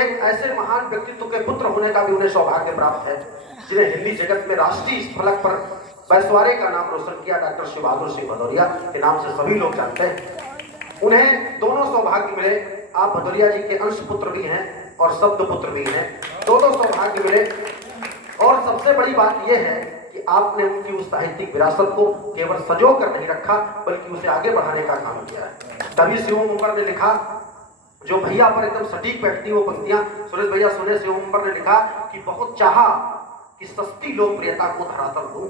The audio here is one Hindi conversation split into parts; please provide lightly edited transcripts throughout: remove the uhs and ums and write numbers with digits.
एक ऐसे महान व्यक्तित्व के पुत्र होने का भी उन्हें सौभाग्य प्राप्त है, जिन्हें हिंदी जगत में राष्ट्रीय फलक पर वैश्वारे का नाम रोशन किया। डॉक्टर शिव बहादुर सिंह भदौरिया के नाम से सभी लोग जानते हैं। उन्हें दोनों सौभाग्य मिले। आप भदौरिया जी के अंश पुत्र भी हैं और शब्द पुत्र भी हैं, दोनों सौभाग्य मिले। और सबसे बड़ी बात यह है कि आपने उनकी उस साहित्यिक विरासत को केवल संजो कर नहीं रखा, बल्कि उसे आगे बढ़ाने का काम किया है। तभी शिवम उमर ने लिखा, जो भैया पर एकदम सटीक बैठती वो पंक्तियां, सुरेश भैया सुने। शिवम उमर ने लिखा कि बहुत चाहा कि सस्ती लोकप्रियता को धरातल दूं।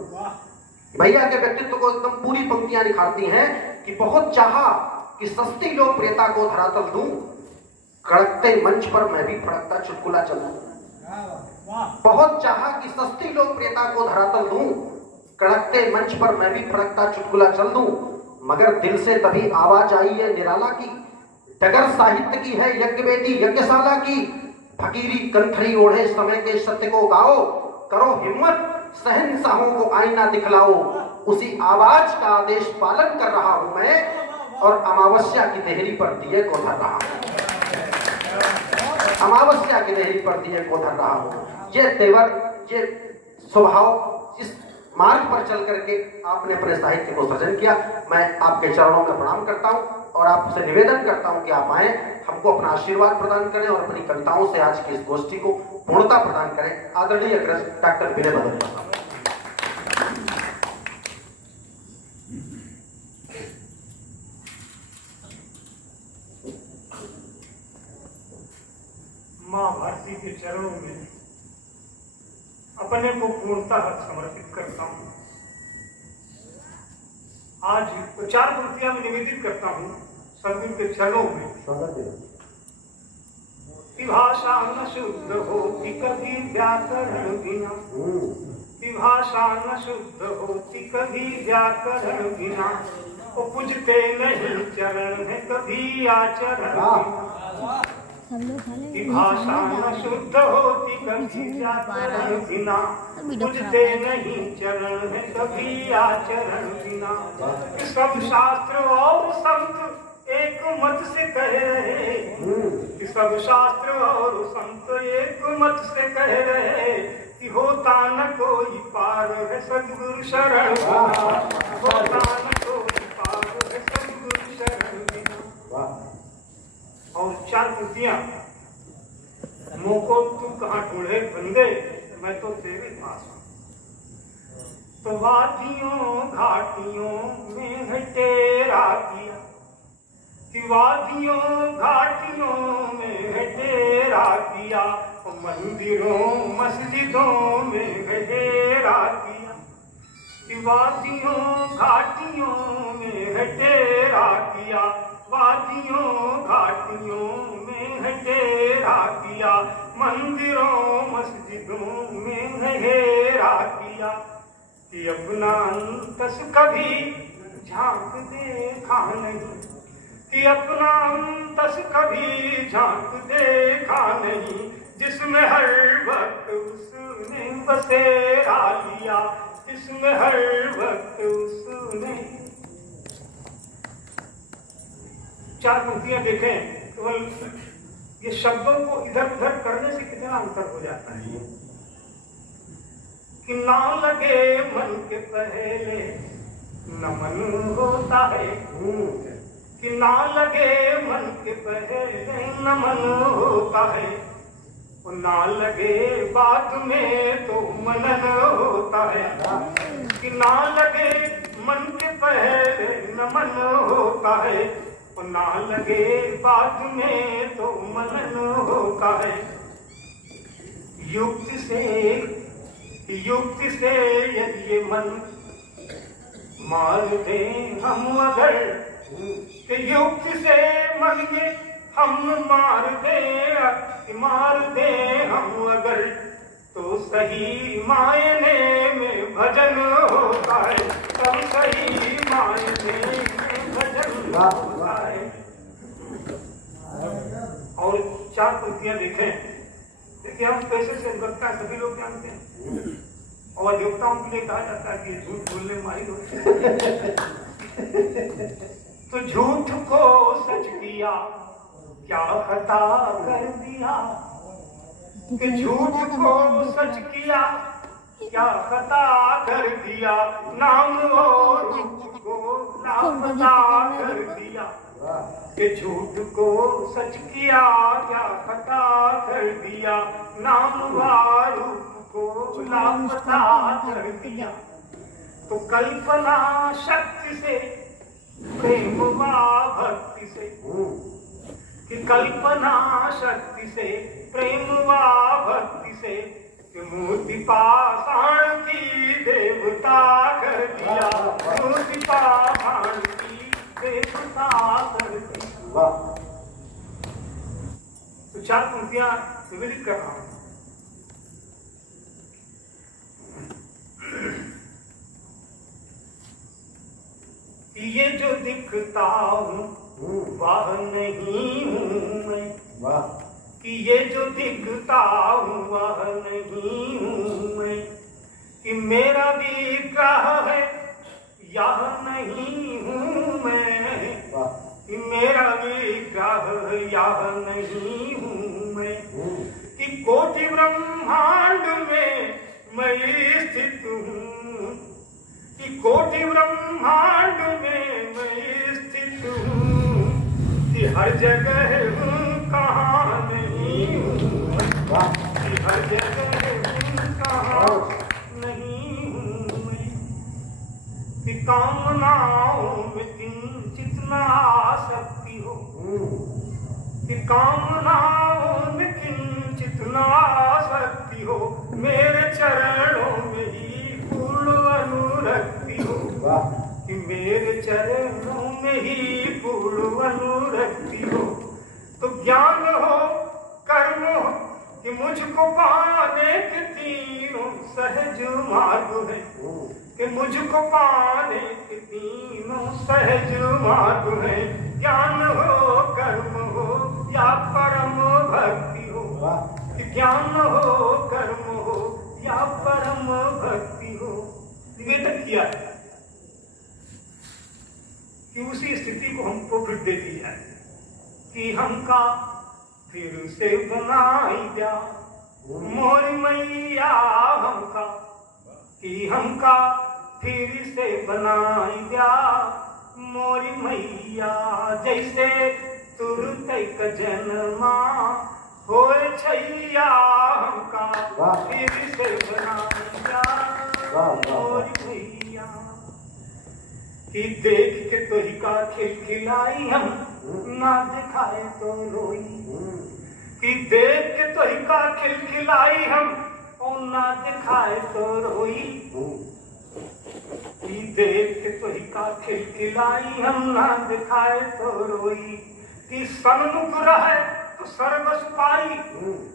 भैया के व्यक्तित्व को एकदम पूरी पंक्तियां निखारती हैं कि बहुत चाहा कि सस्ती लोकप्रियता को धरातल दूं, कड़कते मंच पर मैं भी फड़कता चुटकुला चलूं। बहुत चाहा कि सस्ती लोकप्रियता को धरातल दूं, कड़कते मंच पर मैं भी फड़कता चुटकुला चल दूं, मगर दिल से तभी आवाज आई है निराला की, डगर साहित्य की है यज्ञवेदी यज्ञशाला की, फकीरी कंठरी ओढ़े समय के सत्य को गाओ, करो हिम्मत शहंशाहों को आईना दिखलाओ, उसी आवाज का आदेश पालन कर रहा हूं मैं, और अमावस्या की देहरी पर दिए को धर रहा हूं। अमावस्या की देहरी पर दिए को धर रहा हूं। ये तेवर, ये स्वभाव, इस मार्ग पर चल करके आपने अपने साहित्य को सृजन किया। मैं आपके चरणों में प्रणाम करता हूं और आपसे निवेदन करता हूं कि आप आए, हमको अपना आशीर्वाद प्रदान करें और अपनी कविताओं से आज की इस गोष्ठी को पूर्णता प्रदान करें। आदरणीय अग्रज डॉक्टर विनय भदौरिया। मां भारती के चरणों में अपने को पूर्णतः समर्पित करता हूं। आज 4 पंक्तियां में निवेदित करता हूं सदगुरु के चरणों में। कि भाषा न शुद्ध होती कभी व्याकरण बिना, कि भाषा न शुद्ध होती कभी व्याकरण बिना, वो पूजते नहीं चरण है कभी आचरण बिना। कि भाषा न शुद्ध होती कभी व्याकरण बिना, पूजते नहीं चरण है कभी आचरण बिना। कि सब शास्त्र और संत एक मत से कह रहे, कि सब शास्त्र और संत एक मत से कह रहे, कि होता न कोई पार है सद्गुरु शरण बिना, होता न कोई पार है सद्गुरु शरण बिना। और 4 पंक्तियां। मोको तू कहाँ ढूंढे बंदे, मैं तो तेरे पास हूं। तो वादियों घाटियों में है तेरा किया, कि वादियों घाटियों में है तेरा किया, मंदिरों मस्जिदों में है तेरा किया। कि वादियों घाटियों में है तेरा किया, वादियों घाटियों में है तेरा किया, मंदिरों मस्जिदों में है हेरा किया। कि अपना अंतस कभी झांक देखा नहीं, कि अपना अंतस कभी झांक देखा नहीं, जिसमें हर वक्त उसने बसेरा लिया, जिसमें हर वक्त उसने। 4 पंक्तियां देखें, केवल ये शब्दों को इधर उधर करने से कितना अंतर हो जाता है। कि ना लगे मन के पहले नमन होता है, कि ना लगे मन के पहले नमन होता है, और ना लगे बाद में तो मनन होता है। कि ना लगे मन के पहले नमन होता है, और ना लगे बाद में तो मनन होता है। युक्ति से यदि ये मन मार दे हम अगर, कि युक्ति से मन ये हम मार दे हम अगर, तो सही मायने में भजन होता है, तब सही मायने में भजन होता है। और 4 पंक्तियां देखें। देखिए, हम पैसे से निकलता सभी लोग जानते हैं, और देवताओं के लिए कहा जाता है कि झूठ बोलने मारी होती है। तो झूठ को सच किया क्या खता कर दिया, कि झूठ को सच किया क्या खता कर दिया, नाम और रूप को लापता कर दिया। कि झूठ को सच किया क्या खता कर दिया, नाम व रूप को लापता कर दिया। तो कल्पना शक्ति से प्रेम व भक्ति से, कि कल्पना शक्ति से प्रेम व भक्ति से, कि मूर्ति पाषाण की देवता कर दिया, मूर्ति पाषाण की देवता कर दिया। तो 4 पंक्तियां निवेदित कर रहा हूं। ये जो दिखता हूँ वह नहीं हूँ मैं, कि ये जो दिखता हूँ वह नहीं हूँ मैं, कि मेरा विग्रह है यह नहीं हूँ मैं, कि मेरा विग्रह यह नहीं हूँ मैं, कि कोटि ब्रह्मांड में मैं स्थित हूँ, कि कोटि ब्रह्मांड में मैं स्थित हूँ, कि हर जगह हूँ कहाँ नहीं हूँ, कि हर जगह हूँ कहाँ नहीं हूँ मैं, कि कामनाओं में किंचित न आसक्ति हो, कि कामनाओं में किंचित न आसक्ति हो, मेरे चरणों में ही पूर्ण अनुरक्ति हो, कि मेरे चरणों में ही पूर्ण अनुरक्ति हो। तो ज्ञान हो कर्म हो कि मुझको पाने के तीनों सहज मार्ग है, कि मुझको पाने के तीनों सहज मार्ग है। ज्ञान हो कर्म हो या परम भक्ति हो, कि ज्ञान हो कर्म हो या परम भक्ति हो। निवेदन किया है कि उसी स्थिति को हमको फिर दे दी जाए, कि हमका फिर से बनाई जा मोरी मैया हमका, कि हमका फिर से बनाई जा मोरी मैया। जैसे तुरतैक जन्मा होए छैया हमका फिर से बनाई जा मोरी मैया। कि देख के तोही का खिलखिलाई हम ना दिखाए तो रोई, कि देख के तोही का खिलखिलाई हम और ना दिखाए तो रोई, कि देख के तोही का खिलखिलाई हम ना दिखाए तो रोई। कि सन्मुख रहे तो सर्वस पाई,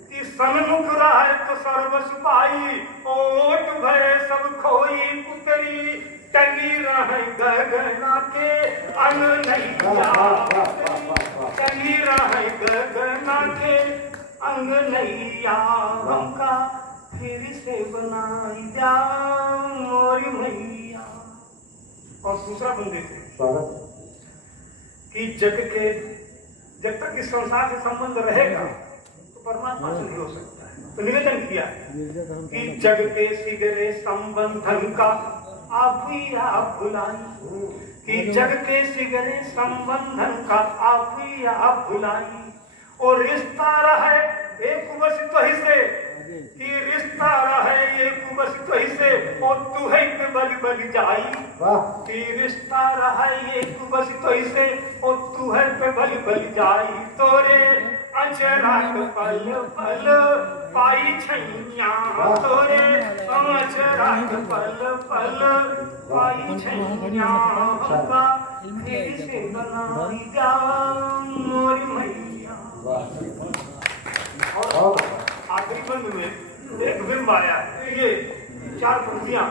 कि सन्मुख रहे तो सर्वस पाई, ओट भय सब खोई पुतरी टंगी रहे गगना के अंगनैया, टंगी रहे गगना के अंगनैया। हमका फिर से बनाई जा मोरी मैया। और दूसरा बंदे थे कि जग तक इस संसार से संबंध रहेगा तो परमात्मा से नहीं हो सकता है। तो निवेदन किया कि जग के सिगरे संबंधन का आप ही आप भुलाई, कि जग के सिगरे संबंधन का आप ही आप भुलाई। और रिश्ता रहे एक बस तो ही से, कि रिश्ता रहे एक बस तो ही से, और तू है पे बल बल जाई, कि रिश्ता रहे एक बस तो ही से, और तू है पे बल बल जाई। तोरे अचराक पल पल पाई छैया, तोरे अचराक पल पल पाई छैया। हमका फिर से बनाई जा मोरी मैया। और आखिरी बंद में एक बिंब आया, ये 4 पंक्तियां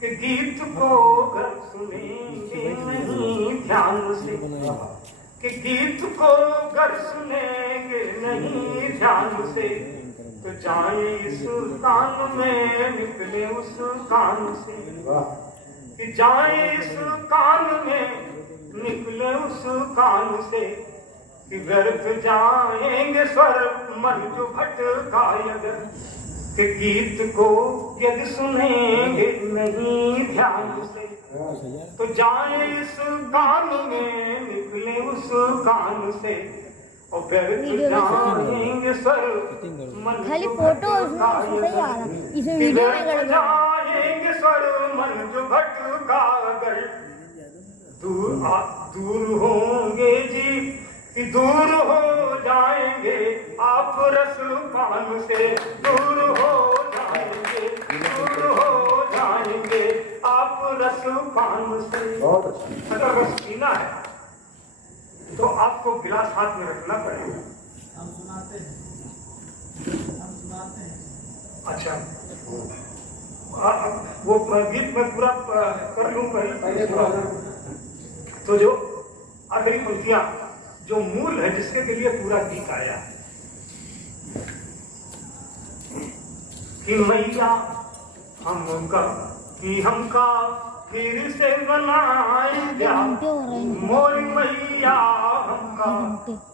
कि गीत को अगर सुनेंगे नहीं ध्यान से, कि गीत को अगर सुनेंगे नहीं ध्यान से, तो जाए इस कान में निकले उस कान से, कि जाए इस कान में निकले उस कान से। कि व्यर्थ जाएंगे स्वर मन जो भटकाए अगर, कि गीत को यदि सुनेंगे नहीं ध्यान से, तो जाए इस कान में निकले उस कान से, और व्यर्थ जाएंगे स्वर मन खाली जो फोटो भटकाए सही आ रहा अगर, इसमें कि वीडियो में व्यर्थ गड़बड़ जाएंगे स्वर मन जो भटका अगर, दूर होंगे जी कि दूर हो जाएंगे आप रस पान से, दूर हो जाएंगे, दूर हो जाएंगे आप रस पान से। बहुत अच्छा। अगर रस पीना है तो आपको गिलास हाथ में रखना पड़ेगा। हम सुनाते हैं। अच्छा, वो गीत में पूरा कर लूं पहले तो जो आखिरी पंक्तियां जो मूल है जिसके लिए पूरा गीत आया कि मैया हमका फिर से बनाए क्या, मोरी मैया हमका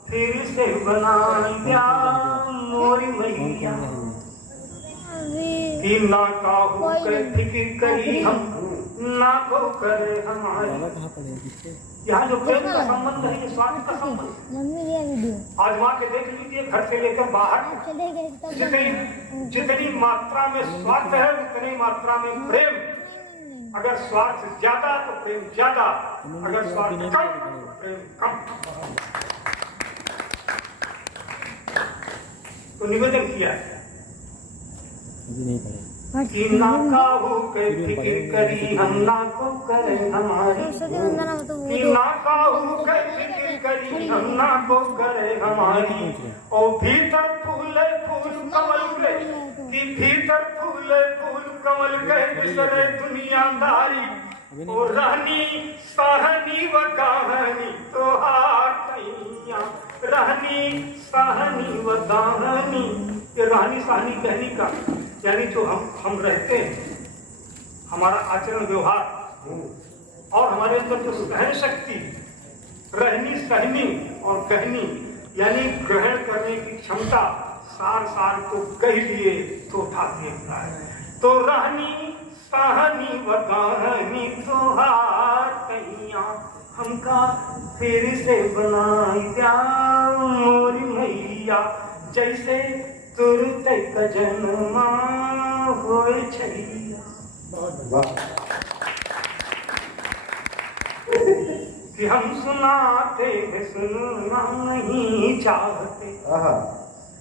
फिर से बनाए क्या, मोरी मैया कि ना काहू के फिक्र करी हम, ना को करे हमारी। यहाँ जो प्रेम का संबंध है, ये स्वार्थ का संबंध। आज वहाँ के देख लीजिए, घर से लेकर बाहर जितनी मात्रा में स्वार्थ है उतनी मात्रा में प्रेम। अगर स्वार्थ ज्यादा तो प्रेम ज्यादा, अगर स्वार्थ कम तो प्रेम कम। तो निवेदन किया कि ना काहू के फिक्र करी हम, ना को करे हमारी, कि ना काहू के फिक्र करी हम, ना को करे हमारी। और भीतर फूले फूल कमल के, कि भीतर फूले फूल कमल के बिसरे दुनियादारी। ओ रहनी सहनी व कहानी तो हाथैया, रहनी सहनी व कहानी। ये रहनी सहनी कहनी का यानी जो हम रहते हैं, हमारा आचरण व्यवहार और हमारे अंदर जो सहन शक्ति, रहनी सहनी और कहनी यानी ग्रहण करने की क्षमता, सार सार को कह लिए तो उठा देता है। तो रहनी सहनी व कहानी तो हाथैया, हमका फिर से बनाई क्या, मोरी मैया जैसे तुरत जन्मा होए छैया। कि हम सुनाते हैं सुनना नहीं चाहते,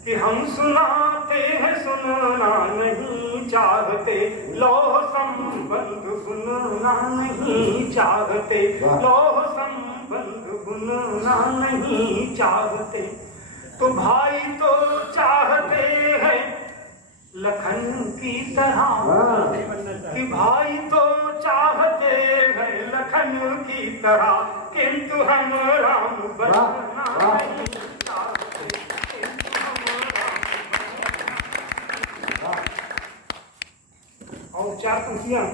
कि हम सुनाते हैं सुनना नहीं चाहते, लोह संबंध सुनना नहीं चाहते, लोह संबंध सुनना नहीं चाहते। तो भाई तो चाहते हैं लखन की तरह, कि भाई तो चाहते हैं लखन की तरह, किंतु हम राम बनना नहीं चाहते, किंतु हम राम। और चार पंक्तियां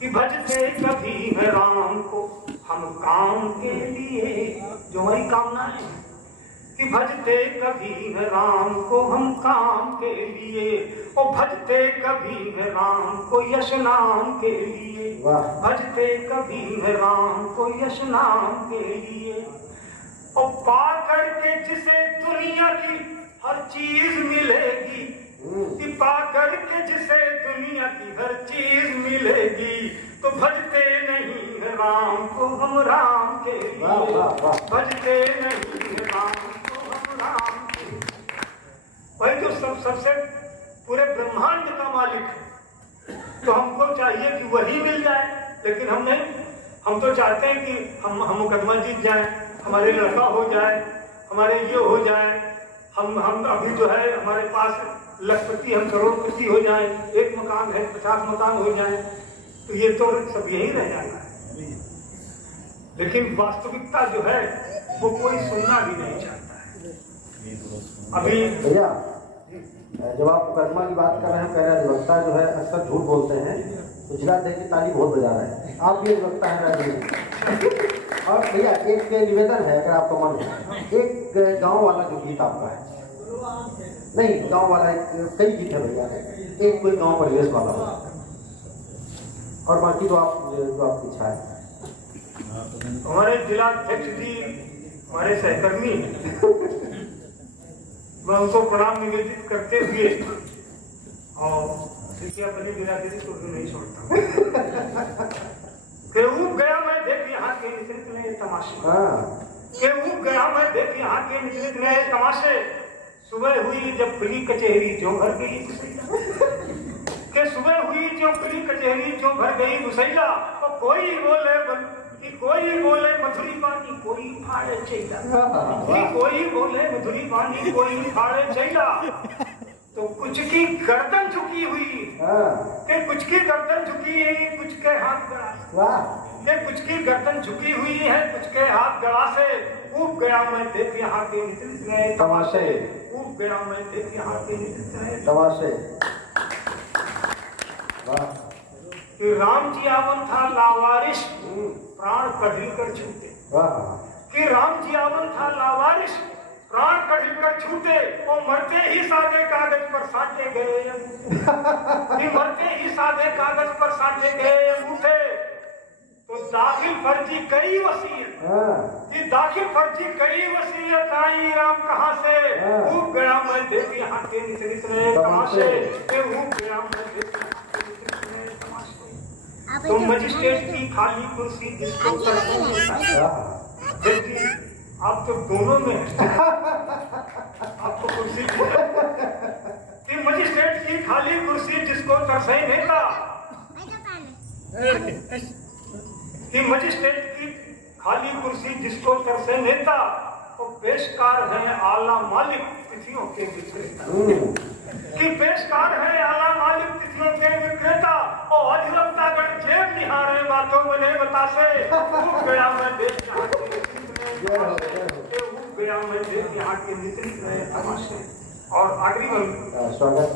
कि भजते कभी है राम को हम काम के लिए, जो हमारी कामना है, कि भजते कभी है राम को हम काम के लिए, और भजते कभी है राम को यश नाम के लिए, भजते कभी है राम को यश नाम के लिए। और पा करके जिसे दुनिया की हर चीज मिलेगी, कि पा करके जिसे दुनिया की हर चीज मिलेगी, तो भजते नहीं है राम को हम राम के लिए, भजते नहीं है राम को हम राम के लिए। वही जो सबसे पूरे ब्रह्मांड का मालिक है, तो हमको चाहिए कि वही मिल जाए, लेकिन हम तो चाहते हैं कि हम मुकदमा जीत जाए, हमारे लड़का हो जाए, हमारे ये हो जाए, हम अभी जो है हमारे पास लखपति, हम करोड़पति हो जाए, एक मकान है 50 मकान हो जाए, तो ये तो सब यही रह जाना है। लेकिन वास्तविकता जो है वो कोई सुनना भी नहीं चाहता है। अभी भैया जब आप मुकदमा की बात कर रहे हैं, पहले अधिवक्ता जो है अक्सर झूठ बोलते हैं, तो जिला अध्यक्ष की ताली बहुत बजा रहा है, आप भी एक लगता है राजेश। और भैया एक निवेदन है, अगर आपका मन हो, एक गांव वाला जो गीत आपका है, नहीं गांव वाला कई गीत है भैया, एक कोई गांव परिवेश वाला हो, और बाकी तो आप जो आपकी इच्छा है। हमारे जिला अध्यक्ष जी हमारे सहकर्मी मैं उनको प्रणाम निवेदित करते हुए और देखिए अपने जिलाधीश को नहीं छोड़ता कि ऊब गया मैं देख यहाँ के निचले नए तमाशे, कि ऊब गया मैं देख यहाँ के निचले नए तमाशे, सुबह हुई जब खुली कचहरी जो भर गई कि सुबह हुई जो खुली कचहरी जो भर गई घुसैला, तो कोई बोले मधुरी बानी कोई फाड़े चैला, कोई बोले मधुरी बानी कोई फाड़े चैला, तो कुछ की गर्दन झुकी हुई कि कुछ की गर्दन झुकी है, कुछ के हाथ गड़ा कि कुछ की गर्दन झुकी हुई है, कुछ के हाथ गड़ा से, ऊब गया मैं देख यहाँ के निचले नए तमाशे, ऊब गया मैं देख यहाँ के निचले नए तमाशे। कि राम जी आवन था लावारिश प्राण कढ़ी कर छूटे, कि राम जी आवन था लावारिश प्राण कढ़ी कर छूटे, और मरते ही सादे कागज पर साटे गए कि मरते ही सादे कागज पर साटे गए अंगूठे, तो दाखिल फर्जी कई वसीयत कि दाखिल फर्जी कई वसीयत आई राम कहाँ से, ऊब गया मैं देख यहाँ के निचले तमाशे, ऊब गया मैं देख तो मजिस्ट्रेट की खाली कुर्सी जिसको आप तो दोनों में आपको कुर्सी कि मजिस्ट्रेट की खाली कुर्सी जिसको तरसे नेता, कि मजिस्ट्रेट की खाली कुर्सी जिसको तरसे नेता, तो पेशकार है आला मालिक तिथियों के विक्रेता, कि पेशकार है आला मालिक तिथियों के विक्रेता, और अधिवक्ता गण जेब निहारे बातों में बतासे, ऊब गया मैं देख यहाँ के निचले तमाशे। और आखिरी स्वागत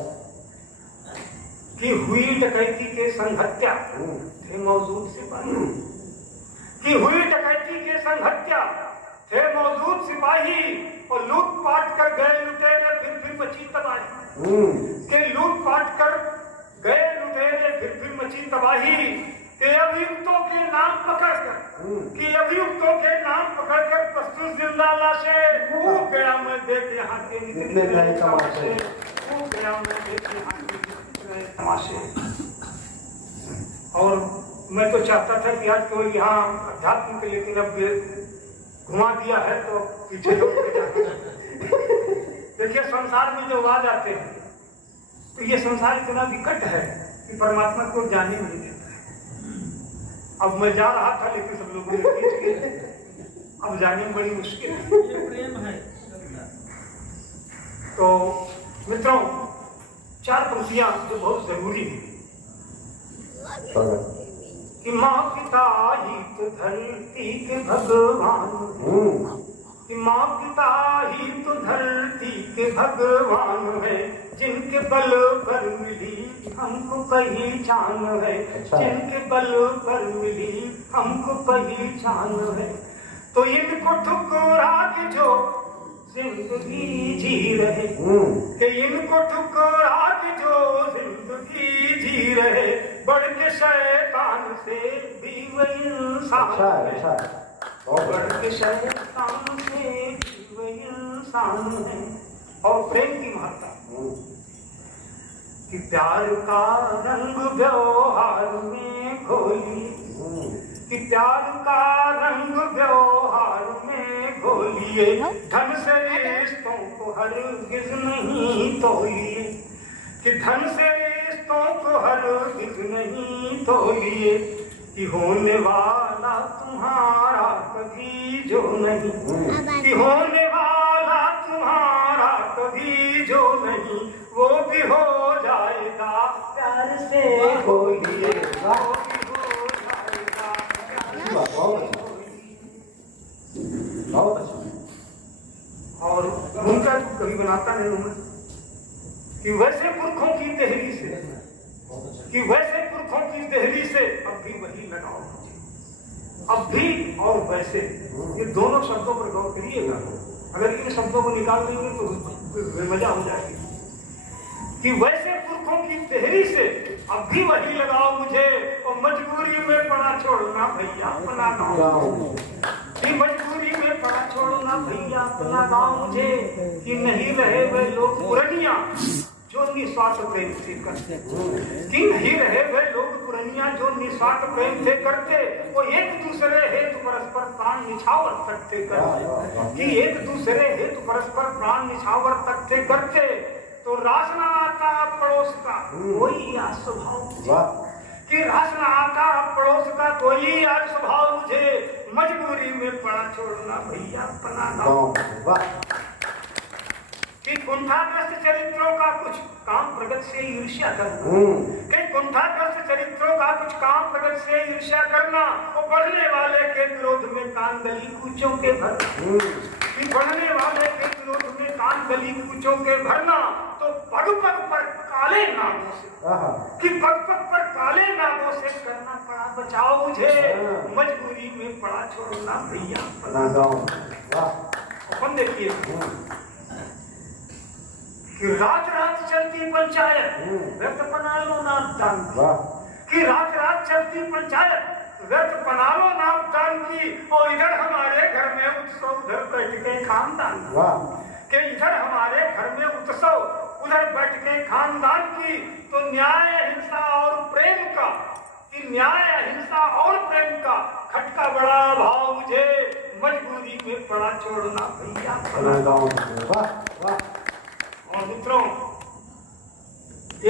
कि हुई डकैती के संग हत्या थे मौजूद सिपाही, कि हुई डकैती के संग हत्या थे मौजूद सिपाही, और लूटपाट कर गए लुटेरे फिर मची तबाही, के लूटपाट कर गए लुटेरे फिर मची तबाही, के अभियुक्तों के नाम पकड़कर, कि अभियुक्तों के नाम पकड़कर प्रस्तुत जिंदा लाशें, ऊब गया मैं देख यहाँ के निचले नए तमाशे, ऊब गया मैं देख यहाँ के निचले नए तमाशे। और मैं तो चाहता था कि आज तो यहाँ अध्यात्म के, लेकिन अब घुमा दिया है तो पीछे लोग देखिए संसार में जो आ जाते हैं, तो ये संसार इतना विकट है कि परमात्मा को जाने नहीं देता है। अब मैं जा रहा था लेकिन सब लोगों ने खींच के, अब जाने में बड़ी मुश्किल है। तो मित्रों, चार पंक्तियां जो बहुत जरूरी है कि माँ पिता ही तो धरती के भगवान, कि माँ पिता ही तो धरती के भगवान है, जिनके बल पर मिली हमको पहचान है, जिनके बल पर मिली हमको पहचान है, तो इनको ठुकरा के जो जिंदगी जी रहे, कि इनको ठुकरा के जो जिंदगी जी रहे, बढ़ के शैतान से भी वही इंसान है, बढ़ के शैतान से भी वही इंसान है। और प्रेम की महत्ता कि प्यार का रंग व्यवहार में घोलिए, कि प्यार का रंग व्यवहार में घोलिए, धन से रिश्तों को हरगिज नहीं तोलिए, कि धन से रिश्तों को हरगिज नहीं तोलिए, कि होने वाला तुम्हारा कभी जो नहीं, कि होने वाला तुम्हारा कभी जो नहीं, वो भी हो जाएगा प्यार से बोलिए, वो भी हो जाएगा प्यार से। और उनका कभी बनाता नहीं हूँ कि वैसे पुरखों की तहरी से, कि वैसे पुरखों की देहरी से अब भी वही लगाओ मुझे, अब भी और वैसे, ये दोनों शब्दों पर गौर करिएगा। अगर इन शब्दों को निकाल देंगे तो मजा हो जाएगी कि वैसे पुरखों की देहरी से अब भी वही लगाओ मुझे, और मजबूरी में पड़ा छोड़ना भैया अपना गाँव, कि मजबूरी में पड़ा छोड़ना भैया अपना गाँव मुझे, कि नहीं रहे वे लोग पुरनिया जो निस्वार्थ प्रेम से करते, कि नहीं रहे वे लोग पुरनिया जो निस्वार्थ प्रेम से करते, वो एक दूसरे हेतु परस्पर प्राण निछावर तक थे करते, कि एक दूसरे हेतु परस्पर प्राण निछावर तक थे करते, तो रास ना आता पड़ोस का कोई आज स्वभाव, कि रास ना आता पड़ोस का कोई आज स्वभाव मुझे, मजबूरी में पड़ा छोड़ना भैया अपना गाँव, कि कुंठाग्रस्त चरित्रों का कुछ काम प्रगट से ईर्ष्या करना, कि कुंठाग्रस्त चरित्रों का कुछ काम प्रगट से ईर्ष्या करना, और बढ़ने वाले के विरोध में कान गली कूचों के भरना, कि बढ़ने वाले के विरोध में कान गली कूचों के भरना, तो पग पग पर काले नागों से, कि पग पग पर काले नागों से करना पड़ा बचाओ मुझे, मजबूरी में पड़ा छोड़ना भैया अपना गाँव। अपन देखिए कि रात रात चलती पंचायत व्यर्थ पना लो नाम दान की, कि रात रात चलती पंचायत व्यर्थ पना लो नाम दान की, और इधर हमारे घर में उत्सव उधर बैठ के खानदान, कि इधर हमारे घर में उत्सव उधर बैठ के खानदान की, तो न्याय अहिंसा और प्रेम का, कि न्याय अहिंसा और प्रेम का खटका बड़ा भाव मुझे, मजबूरी में पड़ा छोड़ना भैया अपना गाँव। और मित्रों,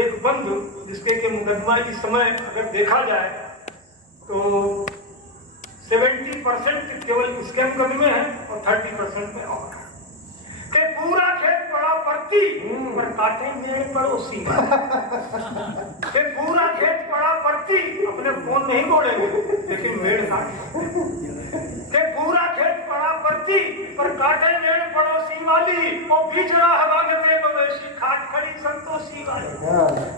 एक बंधु जिसके के मुकदमा इस समय अगर देखा जाए तो 70% केवल इसके मुकदमे हैं और 30% में और के पूरा खेत पड़ा परती पर काटे मेरे पड़ोसी, के पूरा खेत पड़ा परती, अपने फोन नहीं बोलेंगे लेकिन मेड़ काटे, के पूरा खेत पड़ा परती पर काटे मेड़ पड़ोसी वाली, और बीच राह बांधते मवेशी खाट खड़ी संतोषी वाली,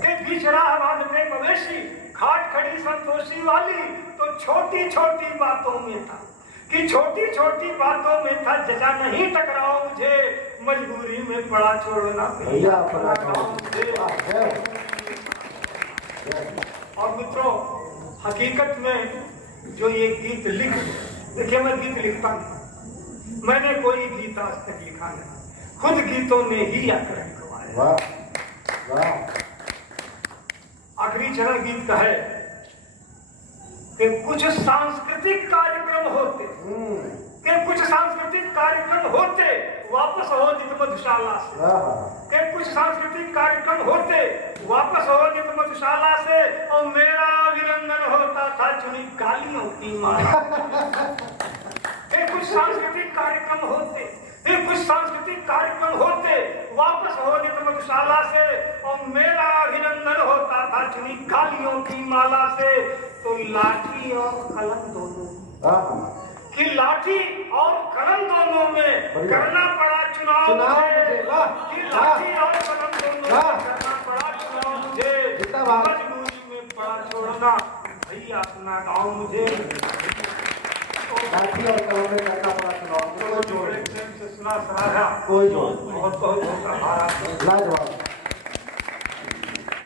के बीच राह बांधते मवेशी खाट खड़ी संतोषी वाली, तो छोटी छोटी बातों में था, कि छोटी छोटी बातों में था जजा नहीं टकराओ मुझे, मजबूरी में पड़ा छोड़ना भैया अपना गाँव मुझे। और मित्रों, हकीकत में जो ये गीत लिख, देखिए मैं गीत लिखता हूँ, मैंने कोई गीत आज तक लिखा नहीं, खुद गीतों ने ही आकर लिखवाया। आखिरी चरण गीत का है कि कुछ सांस्कृतिक कार्यक्रम होते, कि कुछ सांस्कृतिक कार्यक्रम होते वापस हो नित मधुशाला से, कि कुछ सांस्कृतिक कार्यक्रम होते वापस हो नित मधुशाला से, और मेरा अभिनंदन होता था चुनी गालियों की माला, कि कुछ सांस्कृतिक कार्यक्रम होते, कि कुछ सांस्कृतिक कार्यक्रम होते वापस हो नित मधुशाला से, और मेरा अभिनंदन होता था चुनी गालियों की माला से, तो लाठी और कलम दोनों, कि लाठी और कलम दोनों में करना पड़ा चुनाव मुझे, कि लाठी और कलम दोनों में करना पड़ा चुनाव मुझे, मजबूरी में पड़ा छोड़ना भैया अपना गाँव मुझे, लाठी और कलम में करना पड़ा चुनाव, कोई जोड़ से सुना सराहा, कोई जोड़, बहुत बहुत आभार आपका, लाजवाब।